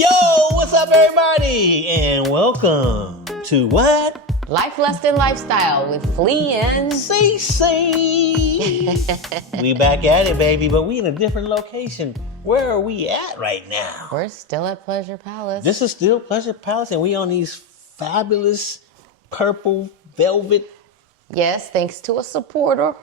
Yo, what's up, everybody? And welcome to what? Life, Lust, and Lifestyle with Flea and CC. We back at it, baby, but we in a different location. Where are we at right now? We're still at Pleasure Palace. This is still Pleasure Palace, and we on these fabulous purple velvet. Yes, thanks to a supporter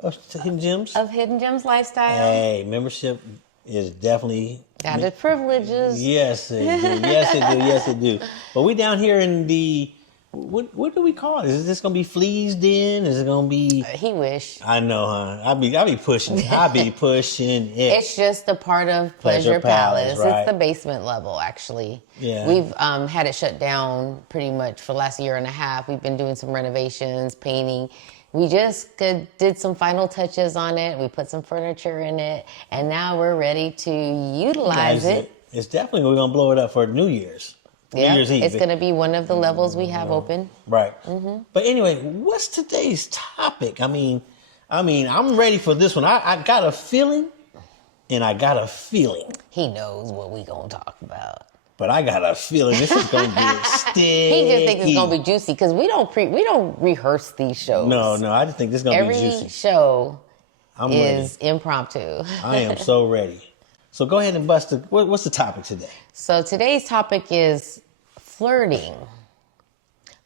Of Hidden Gems. of Hidden Gems Lifestyle. Hey, membership is definitely... Got its privileges. Yes, it do. Yes, it do. Yes, it do. But we down here in the... What do we call it? Is this gonna be Flea's Den? Is it gonna be? He wish. I know, huh? I be pushing. I be pushing it. It's just a part of Pleasure Palace. Right? It's the basement level, actually. Yeah. We've had it shut down pretty much for the last year and a half. We've been doing some renovations, painting. We just did some final touches on it. We put some furniture in it, and now we're ready to utilize it. It's definitely we're gonna blow it up for New Year's. New Year's Eve. It's going to be one of the levels we have open. Right. Mm-hmm. But anyway, what's today's topic? I mean, I'm ready for this one. I got a feeling, and I got a feeling. He knows what we going to talk about. But I got a feeling this is going to be sticky. He just thinks it's going to be juicy because we don't rehearse these shows. No, I just think this is going to be juicy. Every show is ready. Impromptu. I am so ready. So go ahead and bust what's the topic today? So today's topic is flirting.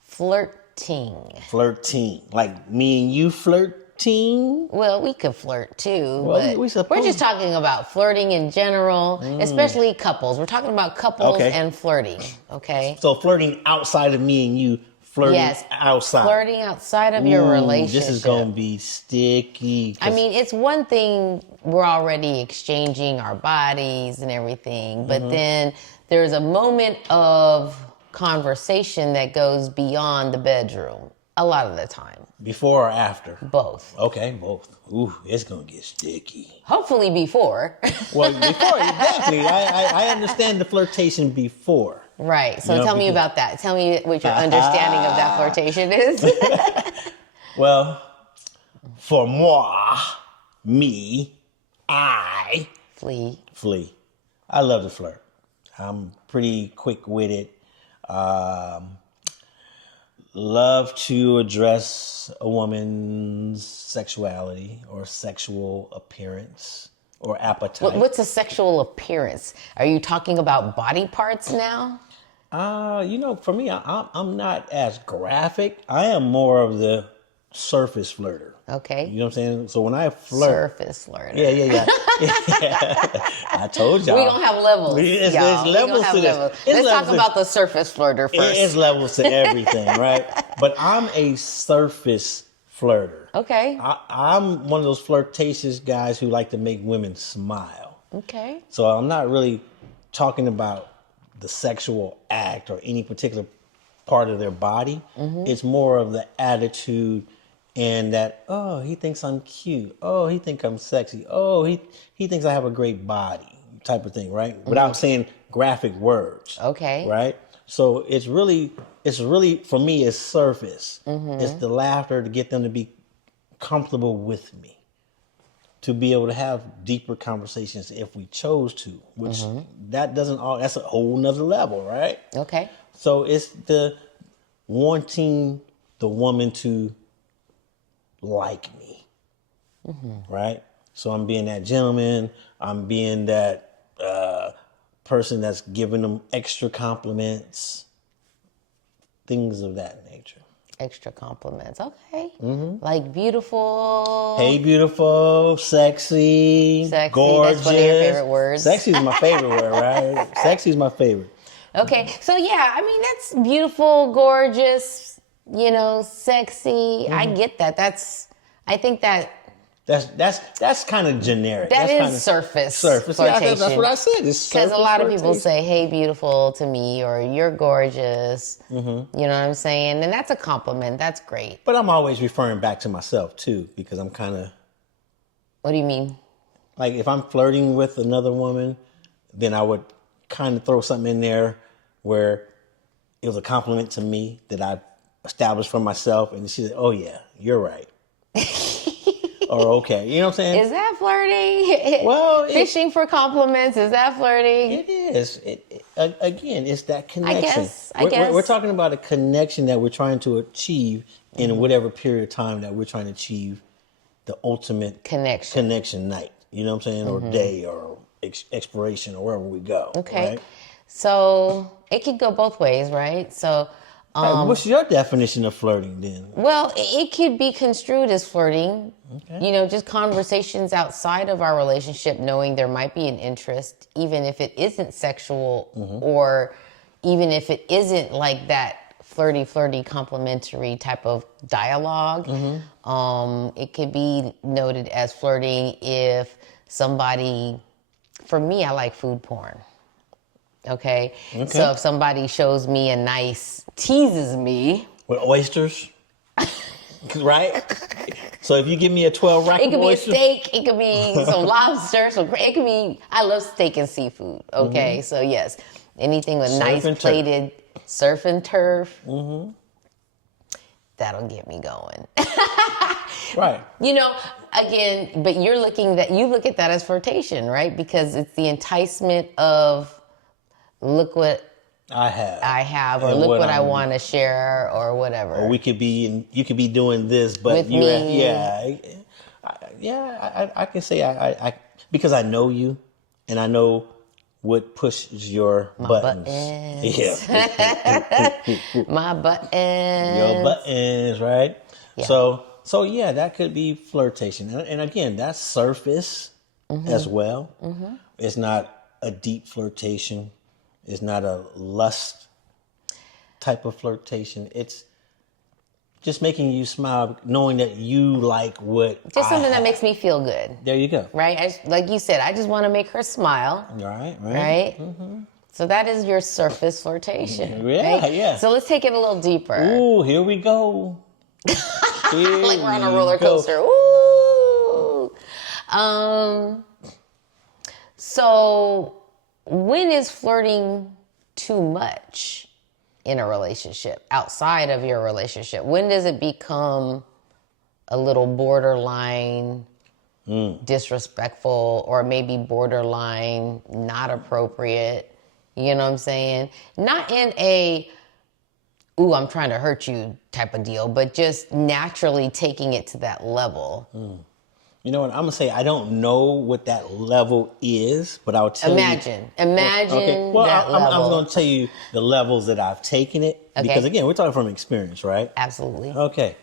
Flirting. Flirting. Like me and you flirting? Well, we could flirt too, Well, but we're we're just talking about flirting in general, especially couples. We're talking about couples and flirting, okay? So flirting outside of me and you, flirting outside. Flirting outside of your relationship. This is going to be sticky. I mean, it's one thing we're already exchanging our bodies and everything, but then there's a moment of conversation that goes beyond the bedroom a lot of the time. Before or after? Both. Okay, both. Ooh, it's going to get sticky. Hopefully before. Well, before, exactly. I understand the flirtation before. Right. So tell me about that. Tell me what your understanding of that flirtation is. Well, for moi, me, I... Flea. I love to flirt. I'm pretty quick-witted. Love to address a woman's sexuality or sexual appearance or appetite. What's a sexual appearance? Are you talking about body parts now? For me, I'm not as graphic. I am more of the surface flirter. Okay. You know what I'm saying? So when I flirt... Surface flirter. Yeah. I told y'all. We're going to have levels, It's y'all. levels to this. Let's talk about the surface flirter first. It's levels to everything, right? But I'm a surface flirter. Okay. I'm one of those flirtatious guys who like to make women smile. Okay. So I'm not really talking about the sexual act or any particular part of their body. It's more of the attitude and that, oh, he thinks I'm cute. Oh, he thinks I'm sexy. Oh, he thinks I have a great body type of thing, right? Without saying graphic words. Okay. Right? So it's really, for me, it's surface. It's the laughter to get them to be comfortable with me. To be able to have deeper conversations if we chose to, which that's a whole nother level, right? Okay. So it's the wanting the woman to like me, right? So I'm being that gentleman. I'm being that person that's giving them extra compliments, things of that nature. Extra compliments. Okay. Like beautiful. Hey, beautiful, sexy, gorgeous. That's one of your favorite words. Sexy is my favorite word, right? Sexy is my favorite. Okay. So yeah, I mean, that's beautiful, gorgeous, sexy. I get that. I think that's kind of generic. That that's is surface. Surface. Flirtation. Yeah, that's what I said. Because a lot of people say, hey, beautiful to me, or you're gorgeous. You know what I'm saying? And that's a compliment. That's great. But I'm always referring back to myself, too, because I'm kind of... What do you mean? Like, if I'm flirting with another woman, then I would kind of throw something in there where it was a compliment to me that I established for myself. And she said, oh, yeah, you're right. Or okay, you know what I'm saying? Is that flirting? Well, fishing for compliments, is that flirting? It is. again, it's that connection. I guess. We're talking about a connection that we're trying to achieve in whatever period of time that we're trying to achieve the ultimate connection night. You know what I'm saying? Or day or expiration or wherever we go. Okay. Right? So it could go both ways, right? So, What's your definition of flirting then? well, it could be construed as flirting. Okay. You know, just conversations outside of our relationship, knowing there might be an interest, even if it isn't sexual or even if it isn't like that flirty, complimentary type of dialogue. It could be noted as flirting if somebody, for me, I like food porn. Okay. So if somebody shows me teases me. With oysters? Right? So if you give me a 12 rack it could of be oysters, a steak, it could be some lobster, it could be, I love steak and seafood. Okay. So yes, anything with nice plated surf and turf, that'll get me going. right. You know, again, but you look at that as flirtation, right? Because it's the enticement of, look what I have, or look what I want to share, or whatever. Or you could be doing this, but with me. I can say I because I know you, and I know what pushes your buttons. Yeah, my buttons. Your buttons, right? Yeah. So yeah, that could be flirtation, and again, that's surface as well. It's not a deep flirtation. It's not a lust type of flirtation. It's just making you smile, knowing that you like what just something that makes me feel good. There you go. Right? Like you said, I just want to make her smile. Right? So that is your surface flirtation. Yeah, right? Yeah. So let's take it a little deeper. Ooh, here we go. Like we're on a roller coaster. Ooh. So when is flirting too much in a relationship, outside of your relationship? When does it become a little borderline disrespectful, or maybe borderline not appropriate? You know what I'm saying? Not in a, ooh, I'm trying to hurt you type of deal, but just naturally taking it to that level. You know what? I'm going to say I don't know what that level is, but I'll tell Imagine that I'm level. going to tell you the levels that I've taken it. Okay. Because, again, we're talking from experience, right? Absolutely. Okay.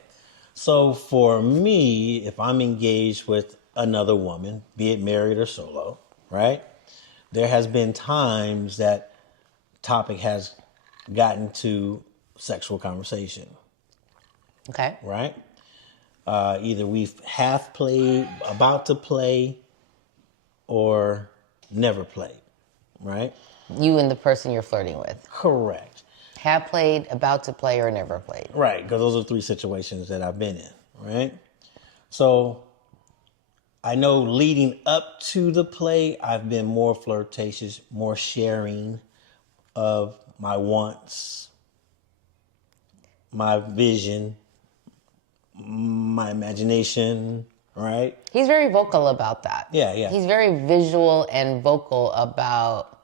So for me, if I'm engaged with another woman, be it married or solo, right? There has been times that topic has gotten to sexual conversation. Okay. Right? Either we've half played, about to play, or never played, right? You and the person you're flirting with. Correct. Have played, about to play, or never played. Right, because those are 3 situations that I've been in, right? So I know leading up to the play, I've been more flirtatious, more sharing of my wants, my vision, my imagination, right? He's very vocal about that. Yeah. He's very visual and vocal about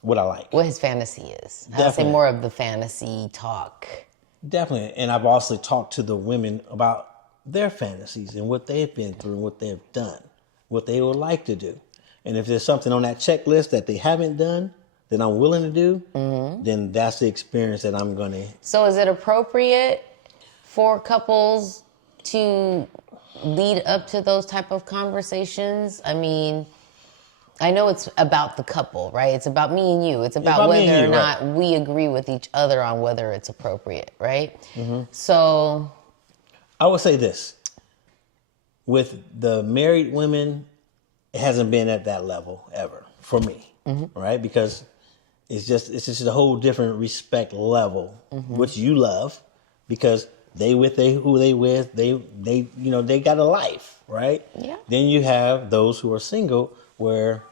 what I like, what his fantasy is. Definitely. I'd say more of the fantasy talk. Definitely. And I've also talked to the women about their fantasies and what they've been through and what they've done, what they would like to do. And if there's something on that checklist that they haven't done that I'm willing to do, then that's the experience that I'm going to. So is it appropriate for couples to lead up to those type of conversations? I mean, I know it's about the couple, right? It's about me and you. It's about whether or not we agree with each other on whether it's appropriate, right? So I would say this. With the married women, it hasn't been at that level ever for me, right? Because it's just a whole different respect level, which you love, because who they with, they got a life, right? Yeah. Then you have those who are single, where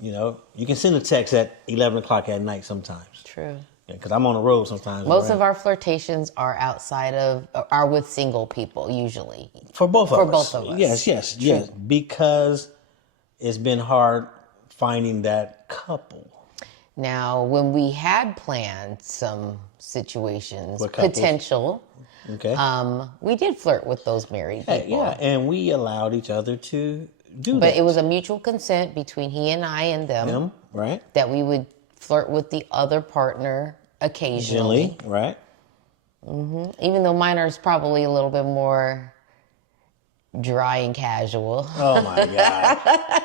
you can send a text at 11 o'clock at night sometimes. True. Because I'm on the road sometimes. Most of our flirtations are with single people, usually. For both of us. Yes. True. Because it's been hard finding that couple. Now, when we had planned some situations, What couples? potential, Okay. we did flirt with those married people. Yeah, and we allowed each other to do that. But it was a mutual consent between he and I and them right? that we would flirt with the other partner occasionally. Right? Even though mine is probably a little bit more dry and casual. Oh my God.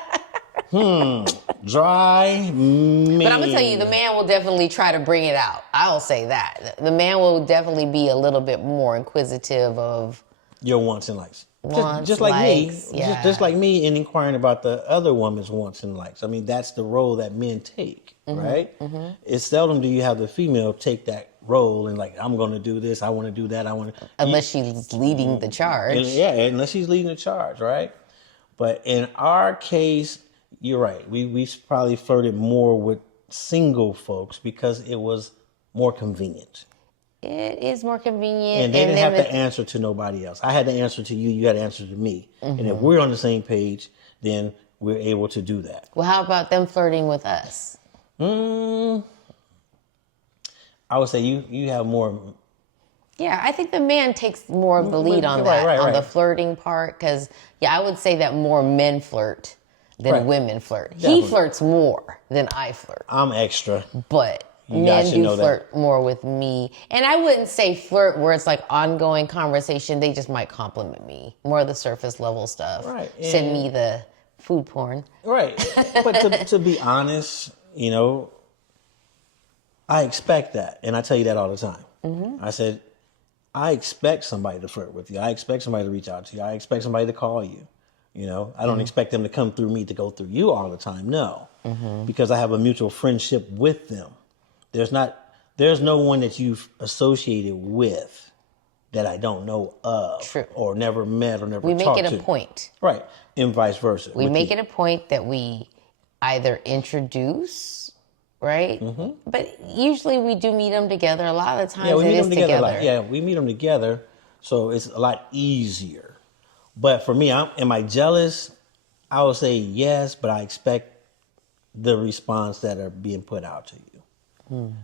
Dry me. But I'm gonna tell you, the man will definitely try to bring it out. I'll say that. The man will definitely be a little bit more inquisitive of your wants and likes. Wants, just like likes, me. yeah. Just like me in inquiring about the other woman's wants and likes. I mean, that's the role that men take, right? It's seldom do you have the female take that role and like, I'm going to do this, I want to do that, I want to. unless she's leading the charge. Unless she's leading the charge, right? But in our case, you're right. We probably flirted more with single folks because it was more convenient. It is more convenient. And they didn't have to answer to nobody else. I had to answer to you, you had to answer to me. And if we're on the same page, then we're able to do that. Well, how about them flirting with us? I would say you have more. Yeah, I think the man takes more of the lead on Right, that, on the right. flirting part. Because, yeah, I would say that more men flirt than women flirt. Definitely. He flirts more than I flirt. I'm extra. But You men guys should do know that. flirt more with me. And I wouldn't say flirt where it's like ongoing conversation. They just might compliment me. More of the surface level stuff. Right, Send and- me the food porn. Right. But to be honest, I expect that. And I tell you that all the time. I said, I expect somebody to flirt with you. I expect somebody to reach out to you. I expect somebody to call you. I don't expect them to come through me to go through you all the time. No, because I have a mutual friendship with them. There's no one that you've associated with that I don't know of. True. Or never met or never We make talked it to. a point. Right. And vice versa. We make it a point that we either introduce, right? But usually we do meet them together. A lot of the times we it meet is them together. together. Yeah, we meet them together, so it's a lot easier. But for me, am I jealous? I would say yes, but I expect the response that are being put out to you,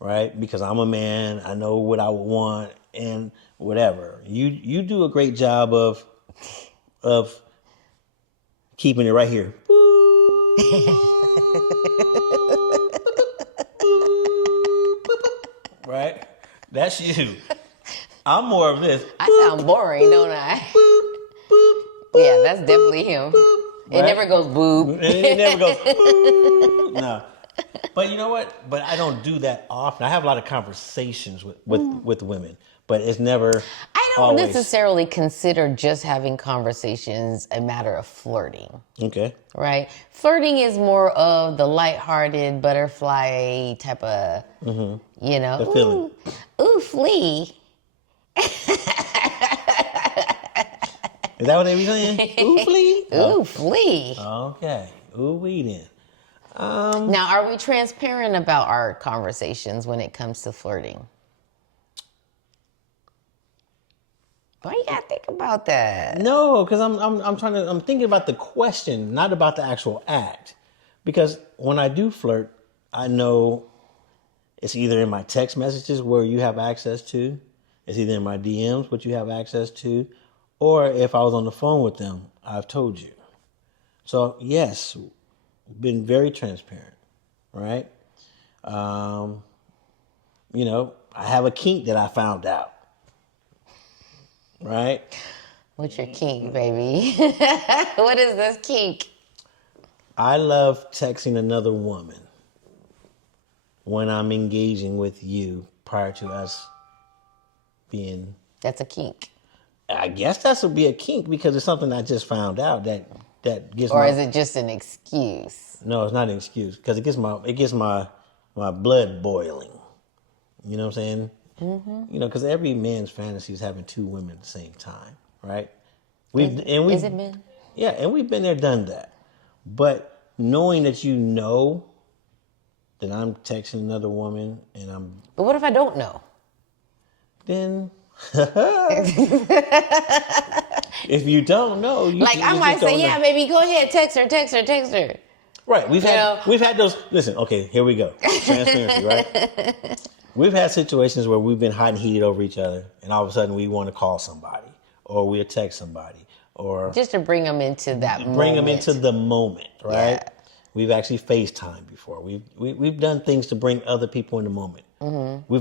right? Because I'm a man, I know what I would want, and whatever. You do a great job of keeping it right here. Right? That's you. I'm more of this. I sound boring, don't I? Yeah, that's definitely him. It Right? never goes boob. It never goes. No. But you know what? But I don't do that often. I have a lot of conversations with women, but it's never. I don't always. necessarily consider just having conversations a matter of flirting, Okay. right? Flirting is more of the lighthearted butterfly type of, The feeling. ooh, flea. Is that what they be saying? Ooh, flea? Ooh, flea. Okay. Ooh, wee then. Now, are we transparent about our conversations when it comes to flirting? Why you gotta think about that? No, because I'm thinking about the question, not about the actual act. Because when I do flirt, I know it's either in my text messages where you have access to, it's either in my DMs what you have access to, or if I was on the phone with them, I've told you. So yes, been very transparent, right? I have a kink that I found out, right? What's your kink, baby? What is this kink? I love texting another woman when I'm engaging with you prior to us being. That's a kink. I guess that would be a kink because it's something I just found out that gives. Or is it just an excuse? No, it's not an excuse because it gets my blood boiling. You know what I'm saying? Mm-hmm. Because every man's fantasy is having two women at the same time, right? Is it men? Yeah, and we've been there, done that. But knowing that that I'm texting another woman and But what if I don't know? then if you don't know, I might say, yeah, baby, go ahead, text her. Right. We've had those. Listen. Okay. Here we go. Transparency. Right. We've had situations where we've been hot and heated over each other, and all of a sudden we want to call somebody, or we'll text somebody, or just to bring them into that moment. Bring them into the moment, right? Yeah. We've actually FaceTime before. We've done things to bring other people in the moment. Mm-hmm. We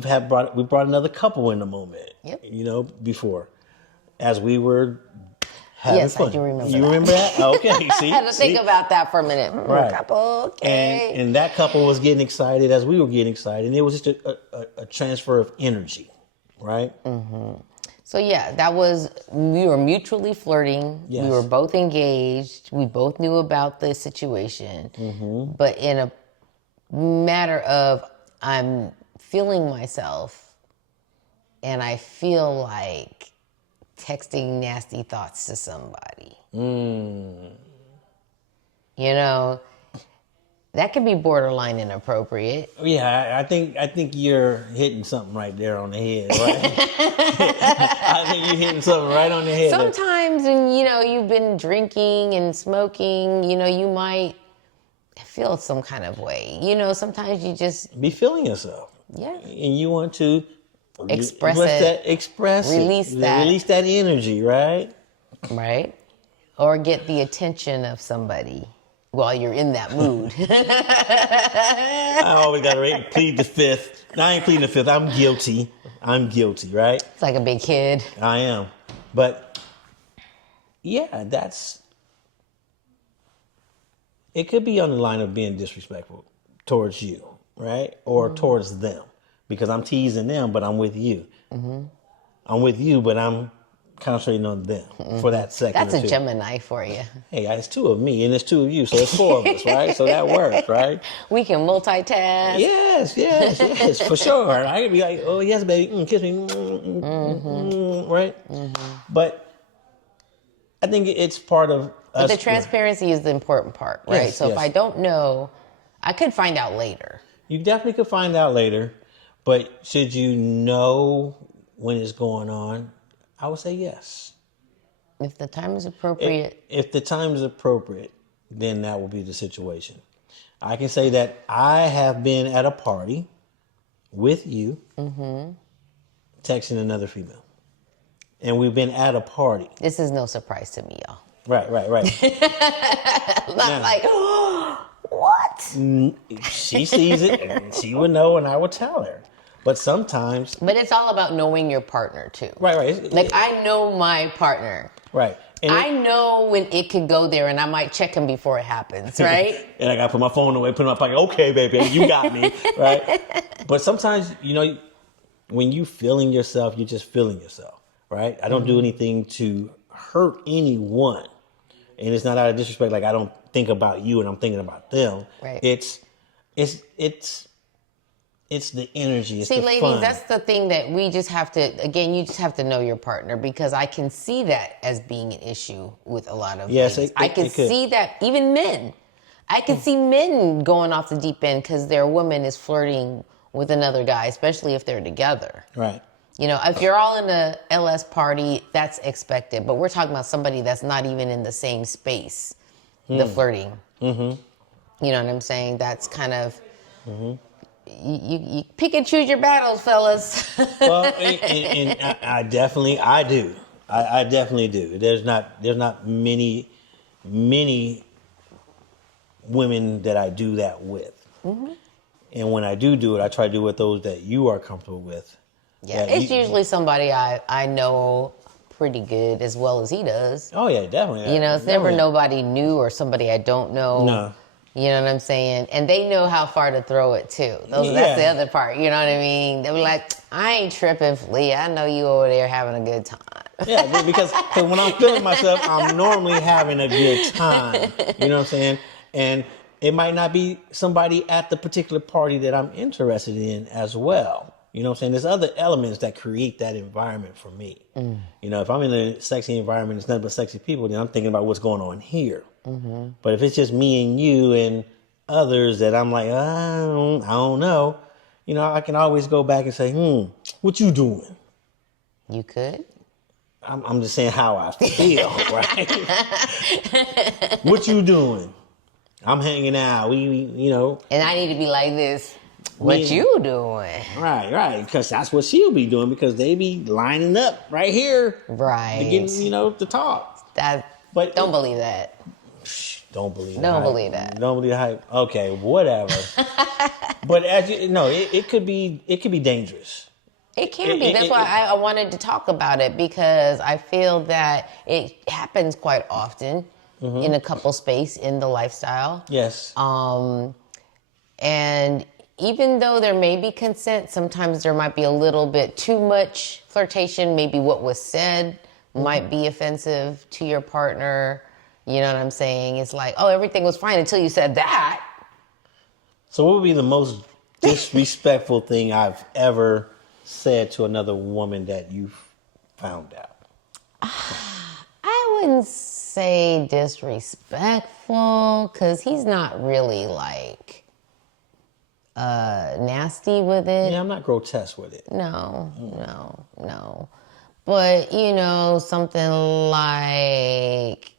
brought another couple in the moment. Yep. Before, as we were having fun. I do remember. You remember that? Okay. See, I had to think about that for a minute. Right. Couple, okay. And that couple was getting excited as we were getting excited, and it was just a transfer of energy, right? Mm-hmm. So yeah, we were mutually flirting. Yes. We were both engaged. We both knew about the situation. Mm-hmm. But in a matter of I'm feeling myself and I feel like texting nasty thoughts to somebody. That could be borderline inappropriate. Yeah, I think you're hitting something right there on the head, right? I think you're hitting something right on the head. Sometimes when, you've been drinking and smoking, you might feel some kind of way. Sometimes you just... Be feeling yourself. Yeah. And you want to... Express Release that energy, right? Right. Or get the attention of somebody while you're in that mood. I always got to plead the fifth. No, I ain't pleading the fifth. I'm guilty, right? It's like a big kid. I am. But, yeah, it could be on the line of being disrespectful towards you, right? Or towards them. Because I'm teasing them, but I'm with you. Mm-hmm. I'm with you, but I'm concentrating on them for that second. That's a Gemini for you. Hey, it's two of me and it's two of you, so it's four of us, right? So that works, right? We can multitask. Yes, for sure. I can be like, oh yes, baby, kiss me, right? Mm-hmm. But I think it's part of us. But the transparency is the important part, right? Yes, so if I don't know, I could find out later. You definitely could find out later, but should you know when it's going on? I would say yes. If the time is appropriate. If the time is appropriate, then that will be the situation. I can say that I have been at a party with you, texting another female. And we've been at a party. This is no surprise to me, y'all. Right. Not like, oh, what? She sees it and she would know and I would tell her. But sometimes... But it's all about knowing your partner, too. Right. I know my partner. Right. And I know when it could go there, and I might check him before it happens, right? And I got to put my phone away, put it in my pocket. Okay, baby, you got me, right? But sometimes, when you feeling yourself, you're just feeling yourself, right? I don't do anything to hurt anyone. And it's not out of disrespect, like I don't think about you and I'm thinking about them. Right. It's the energy. It's See, the ladies, fun. that's the thing that we just have to, again, you just have to know your partner, because I can see that as being an issue with a lot of ladies. I can see that, even men. I can see men going off the deep end because their woman is flirting with another guy, especially if they're together. Right. If you're all in a LS party, that's expected. But we're talking about somebody that's not even in the same space, the flirting. Mm-hmm. You know what I'm saying? That's kind of... Mm-hmm. You pick and choose your battles, fellas. Well, and I definitely do. I definitely do. There's not many women that I do that with. Mm-hmm. And when I do it, I try to do it with those that you are comfortable with. Yeah, it's usually somebody I know pretty good as well as he does. Oh yeah, definitely. It's never nobody new or somebody I don't know. No. You know what I'm saying? And they know how far to throw it, too. That's the other part, you know what I mean? They were like, I ain't tripping, Flea. I know you over there having a good time. Yeah, because when I'm feeling myself, I'm normally having a good time. You know what I'm saying? And it might not be somebody at the particular party that I'm interested in as well. You know what I'm saying? There's other elements that create that environment for me. If I'm in a sexy environment, it's nothing but sexy people, then I'm thinking about what's going on here. Mm-hmm. But if it's just me and you and others that I'm like, I don't know, I can always go back and say, what you doing? You could? I'm just saying how I feel, right? What you doing? I'm hanging out. You know. And I need to be like this. What you doing? Right. Because that's what she'll be doing because they be lining up right here. Right. To get, to talk. But don't believe that. Don't believe Don't believe that. Don't believe the hype. Okay, whatever. But as you know, it could be dangerous. It can be. That's why I wanted to talk about it because I feel that it happens quite often in a couple space in the lifestyle. Yes. And even though there may be consent, sometimes there might be a little bit too much flirtation. Maybe what was said might be offensive to your partner. You know what I'm saying? It's like, oh, everything was fine until you said that. So what would be the most disrespectful thing I've ever said to another woman that you found out? I wouldn't say disrespectful because he's not really like nasty with it. Yeah, I'm not grotesque with it. No. But, something like,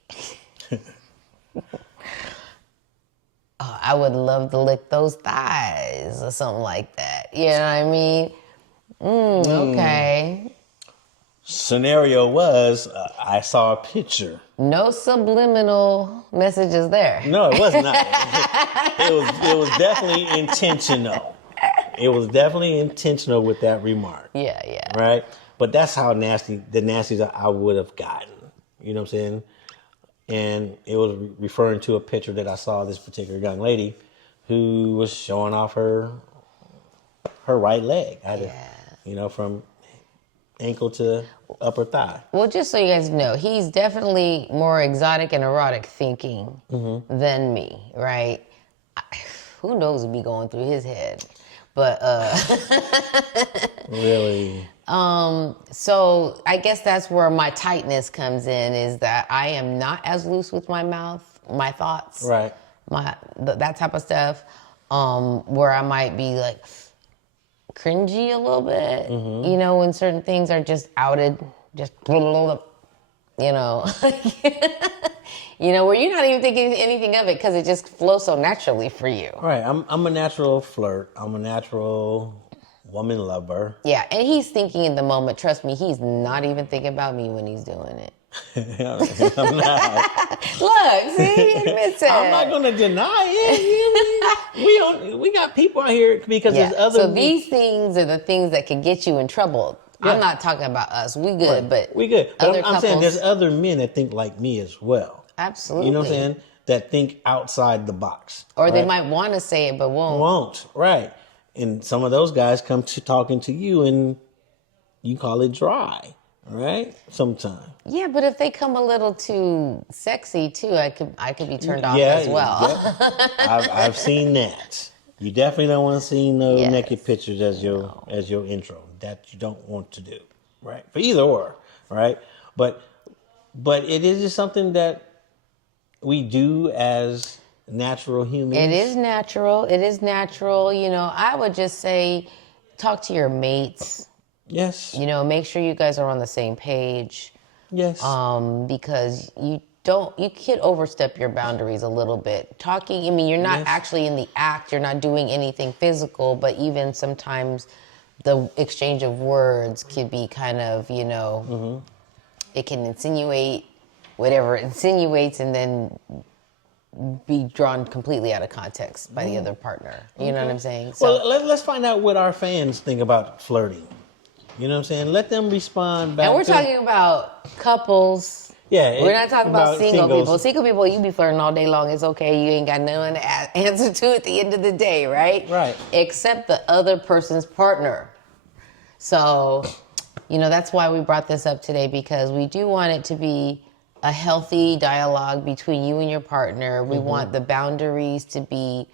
I would love to lick those thighs or something like that. You know what I mean? Okay. Scenario was, I saw a picture. No subliminal messages there. No, it was not. It was definitely intentional. It was definitely intentional with that remark. Yeah. Right? But that's how nasty that I would have gotten. You know what I'm saying? And it was referring to a picture that I saw of this particular young lady who was showing off her right leg. From ankle to upper thigh. Well, just so you guys know, he's definitely more exotic and erotic thinking than me, right? Who knows what be going through his head? But really. So I guess that's where my tightness comes in, is that I am not as loose with my mouth, my thoughts, right? That type of stuff, where I might be like cringy a little bit, when certain things are just outed, just where you're not even thinking anything of it because it just flows so naturally for you. Right. I'm a natural flirt. I'm a natural woman lover. Yeah, and he's thinking in the moment. Trust me, he's not even thinking about me when he's doing it. I'm not. Look, see, he admits it. I'm not going to deny it. We got people out here because there's other. So these things are the things that can get you in trouble. Yeah. I'm not talking about us. We good, but we good. But I'm couples, saying there's other men that think like me as well. Absolutely. You know what I'm saying? That think outside the box. Or they might want to say it, but won't. Right. And some of those guys come to talking to you and you call it dry, right? Sometimes. Yeah, but if they come a little too sexy too, I could be turned off as well. Yeah. I've seen that. You definitely don't want to see no naked pictures as your intro. That you don't want to do, right? For either or, right? But it is just something that we do as natural humans. It is natural. I would just say talk to your mates. Yes. Make sure you guys are on the same page. Yes. Because you could overstep your boundaries a little bit. Talking, you're not actually in the act, you're not doing anything physical, but even sometimes the exchange of words could be kind of, it can insinuate whatever it insinuates and then be drawn completely out of context by the other partner. You know what I'm saying? So, well, let's find out what our fans think about flirting. You know what I'm saying? Let them respond back. And we're talking about couples. Yeah. We're not talking about single people. Single people, you be flirting all day long. It's okay. You ain't got nothing to answer to at the end of the day, right? Right. Except the other person's partner. So, that's why we brought this up today, because we do want it to be a healthy dialogue between you and your partner. We want the boundaries to be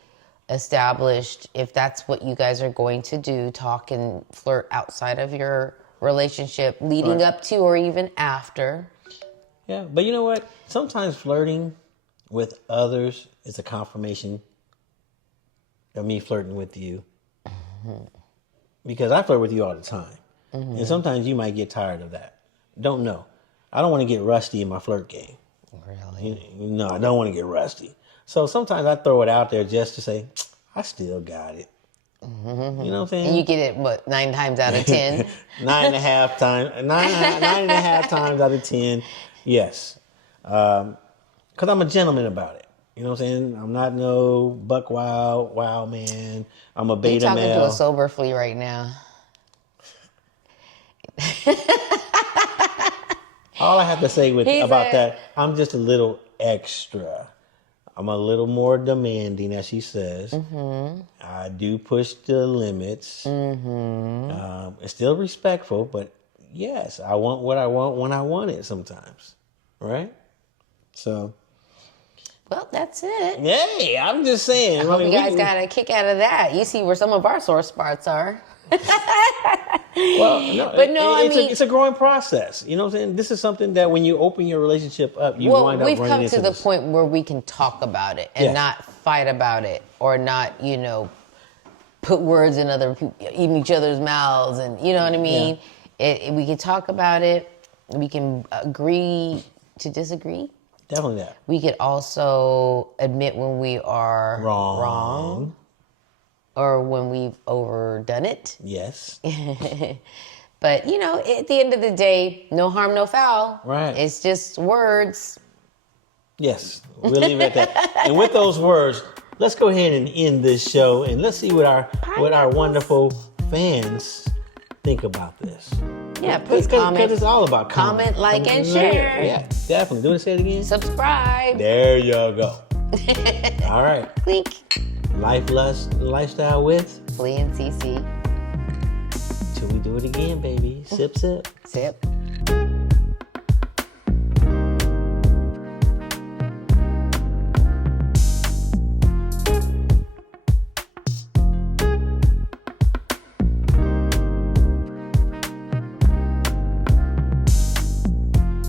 established. If that's what you guys are going to do, talk and flirt outside of your relationship, leading up to or even after. Yeah, but you know what? Sometimes flirting with others is a confirmation of me flirting with you. Because I flirt with you all the time. And sometimes you might get tired of that. Don't know. I don't want to get rusty in my flirt game. Really? No, I don't want to get rusty. So sometimes I throw it out there just to say, I still got it. You know what I'm saying? And you get it, 9 times out of 10? 9.5 times, 9.5 times out of 10, yes. Because I'm a gentleman about it. You know what I'm saying? I'm not no buck wild man. I'm a beta You're talking male. to a sober flea right now. All I have to say about that, I'm just a little extra. I'm a little more demanding, as she says. Mm-hmm. I do push the limits. Mm-hmm. It's still respectful, but yes, I want what I want when I want it sometimes. Right? So. Well, that's it. Hey, I'm just saying. I hope you guys got a kick out of that. You see where some of our sore spots are. Well, no, but no, it's a growing process. You know what I'm saying? This is something that when you open your relationship up, you wind up running into this. We've come to the point where we can talk about it and not fight about it or not, put words in each other's mouths, and you know what I mean? Yeah. We can talk about it. We can agree to disagree. Definitely that. We could also admit when we are wrong. Or when we've overdone it. Yes. But, at the end of the day, no harm, no foul. Right. It's just words. Yes. We'll leave it at that. And with those words, let's go ahead and end this show. And let's see what our wonderful fans think about this. Yeah, please comment. Because it's all about comment, like, and share. Yeah, definitely. Do it, say it again. Subscribe. There you go. All right. Click. Life, Lust, Lifestyle with Flea and CC. Till we do it again, baby. Sip, sip. Sip.